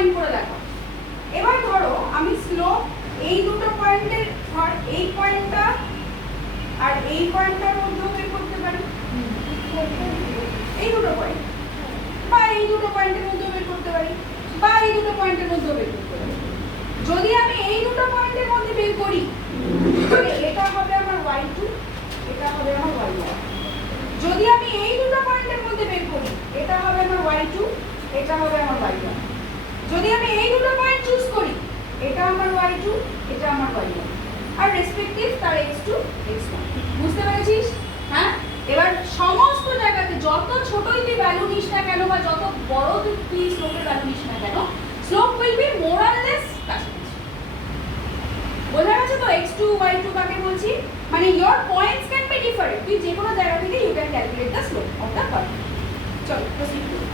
Find করে দেখো। এবার ধরো আমি স্লোপ এই দুটো পয়েন্টের, ধর এই পয়েন্টটা আর এই পয়েন্টটার মধ্যেও বের করতে পারি, এই দুটো পয়েন্ট, বা এই দুটো পয়েন্টের মধ্যেও বের করতে পারি, বা এই দুটো পয়েন্টের মধ্যেও বের করতে পারি। যদি আমি এই দুটো পয়েন্টের মধ্যে বের করি তাহলে এটা হবে আমার y2, এটা হবে আমার y1। যদি আমি এই দুটো পয়েন্টের মধ্যে বের করি এটা হবে আমার y2, এটা হবে আমার y1। যদি আমি এই দুটো পয়েন্ট চুজ করি এটা আমার y2, এটা আমার y1, আর রেসপেক্টিভ তার x2 x1। বুঝতে পেরেছিস? হ্যাঁ, এবার সমস্ত জায়গাতে যত ছোটই তুই ভ্যালু নিস না কেন বা যত বড় তুই স্লোপের ভ্যালু নিস না কেন, slope will be more or less কাছাকাছি। বোঝা গেছে তো x2 y2 কাকে বলছি? মানে your points can be different, তুই যে কোনো জায়গা থেকে you can calculate the slope of the curve। চলো প্রসিড করি।